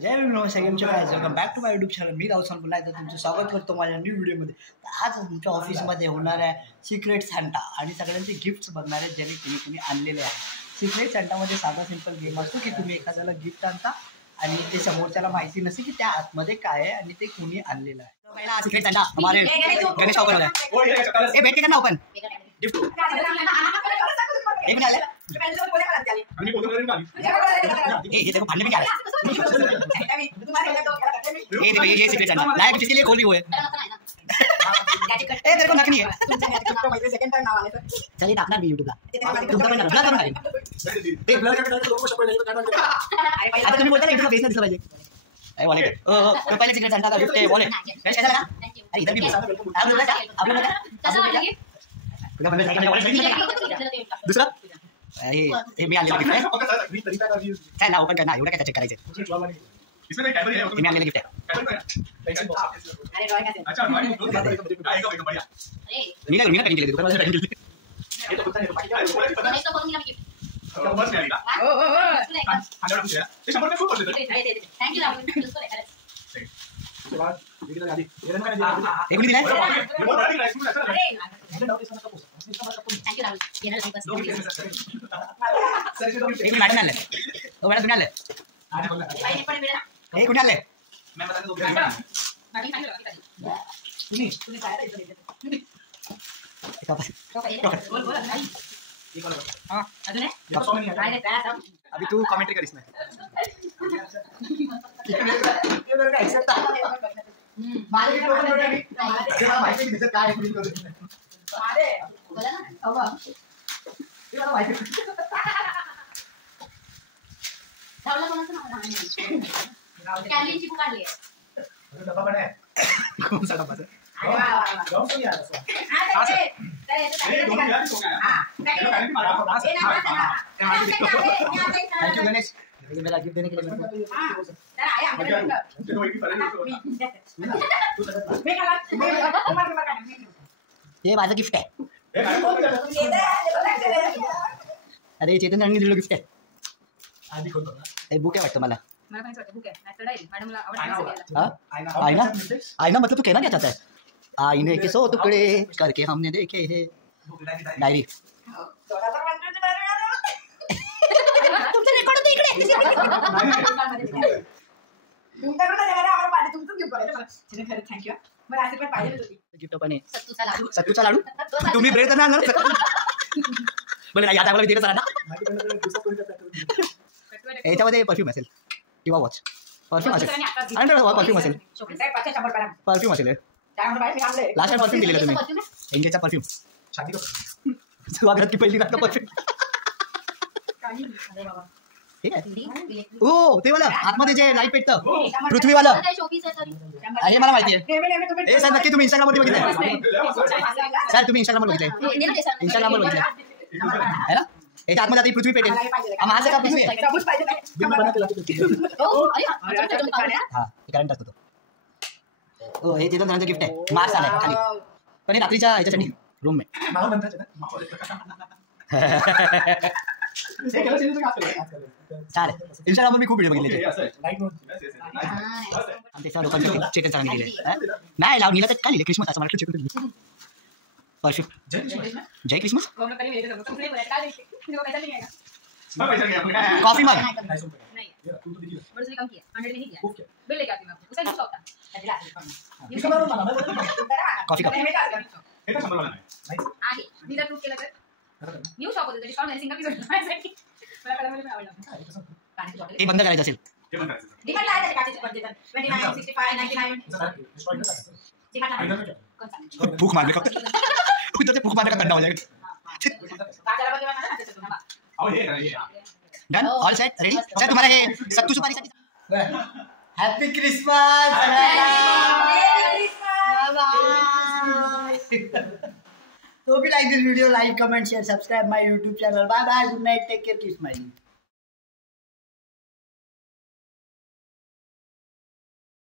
जय नमस्कार welcome back to my YouTube channel. मी राहुल पुन्हा एकदा तुमचं स्वागत करतो माझ्या न्यू व्हिडिओमध्ये. आज तुमच्या ऑफिसमध्ये होणार आहे सिक्रेट सॅन्टा आणि सगळ्यांचे गिफ्ट्स बघणार आहेत ज्याने कुणी आणलेले आहे. सिक्रेट सॅन्टामध्ये साधा सिंपल गेम असतो की तुम्ही एखाद्याला गिफ्ट आणता आणि ते समोरच्याला माहिती नसते की त्या आतमध्ये काय आहे आणि ते कुणी आणलेलं आहे. पहिला सिक्रेट सॅन्टा हमारे गणेश ओपन होता है. ए बैठ के करना ओपन गिफ्ट एक मिनट ये देखो भांडने में क्या है. ये देखो ये सिक्रेट सैंटा लाइक जिसके लिए खोल भी हुए ए तेरे को नकनी है. चलिए अपना भी यूट्यूब ला तुमचा पण ब्लर करून टाकेन. एक ब्लर आता तुम्ही बोलता ना यूट्यूबला फेस नाही दिसला पाहिजे. अरे वॉलेट तो पहले सिक्रेट सैंटा का गिफ्ट है वॉलेट कैसा लगा. अरे इधर भी आप लोग कैसा लगा दूसरा हे मी आणलेलं गिफ्ट आहे. काय ना ओपन करना एवढं काय चेक करायचं. इसमें कैडबरी है मी आणलेलं गिफ्ट आहे. अरे ड्राइंग कैसे अच्छा ड्राइंग आएगा एकदम बढ़िया. मी काय पेंटिंग केली दुकानात पेंटिंग केली. हे तो कुठे नाही तो करून दिला मी गिफ्ट बस नाही आला. ओ ओ ओ आला कुठे ते 100 रुपये खूप पडले. थँक यू राहुल उसको लेकर उसके बाद ये किधर आधी ये रन का एक मिनट है ये बहुत बड़ा राइस में अच्छा लग रहा है. थैंक यू राहुल ये ना बस एक मैडम आले ओ मैडम तुम्ही आले आज बोल भाई पण मिळेल ना एक कुठे आले मैं बता दो मॅडम सांगितलं तुम्ही काय रे बोल बोल भाई ये बोल हां अजून आहे काय अभी तू कमेंट्री कर इसमें ये मेरे का एक्सेप्ट मारे की टोकन जोडे तेरा माहिती दिसत काय आहे प्लीज करू मारे बोला ना अबा ये मला माहिती राहुल कोणाचं नाव आहे कॅलीची बुक आली आहे डब्बा पण आहे कौन सा डब्बा है अरे वाह वाह जाऊन तो यार हां ते दोन यार तो काय हां पॅकेट मारा ये ना थैंक यू गणेश मेरा गिफ्ट देने के लिए मेरे को हां जरा आया हमने तो एक ही फरक है. ये माझं गिफ्ट आहे. अरे चेतन यांनी दिलेलं गिफ्ट आहे. आधी खोलतो ना बुक आहे वाटतं मला पण वाटतं बुक आहे नाहीतर डायरी मॅडमला आवडतं. हां आईना आईना मतलब तू कहना क्या चाहता है. आईने के 100 टुकड़े करके हमने देखे हैं डायरी तुमचं रेकॉर्ड होतं इकडे तुमच्याकडे आम्हाला पाहिजे तुमचं गिफ्ट करायचं खरं थँक्यू. मला असं पण पाहिजे होती गिफ्ट पण आहे सत्तूचा लाडू तुम्ही ब्रेड करणार ना बरं या टायमाला विचार करा ना याच्यामध्ये परफ्यूम असेल किंवा वॉच परफ्यूम असेल आणि परफ्यूम असेल परफ्यूम असेल लास्ट टाइम परफ्यूम दिलेला तुम्ही एंजेचा परफ्यूम स्वागत की पहिली रात परफ्यूम ठीक आहे. ओ ते वाला आतमध्ये जे लाईट पेटतं पृथ्वीवालं हे मला माहिती आहे. सर नक्की तुम्ही इंस्टाग्रामवरती बघितलंय सर तुम्ही इंस्टाग्रामवर बघितलंय इंस्टाग्रामवर बघितलंय है ना. याच्या आतमध्ये आता पृथ्वी पेटेल माझं का पृथ्वी आहे हा करंट असतो तो. ओ हे तिथं त्यांचं गिफ्ट आहे मार्क्स आलाय खाली पण हे रात्रीच्या ह्याच्यासाठी रूम में चालेल. इंस्टाग्रामवर मी खूप व्हिडिओ बघितले चिकन सांगितले नाही लावून निघा तर काय लिहिले क्रिसमस असं मला चिकन परफ्यूम जय Christmas coffee mug coffee cup new shop होते डिस्काउंट आहे सिंगल पीस माझ्यासाठी मला कलरमध्ये आवडला. ते बंद करायचं असेल डिमांड आहे त्याची काचेची पडते 29 65 99 भूक मारने का कुछ तो भूक मारने का करना हो जाएगा. Done all set ready sir तुम्हारा ये सत्तू सुपारी साठी happy Christmas. So if you like this video, like, comment, share, subscribe my YouTube channel. Bye bye. Good night. Take care. Keep smiling.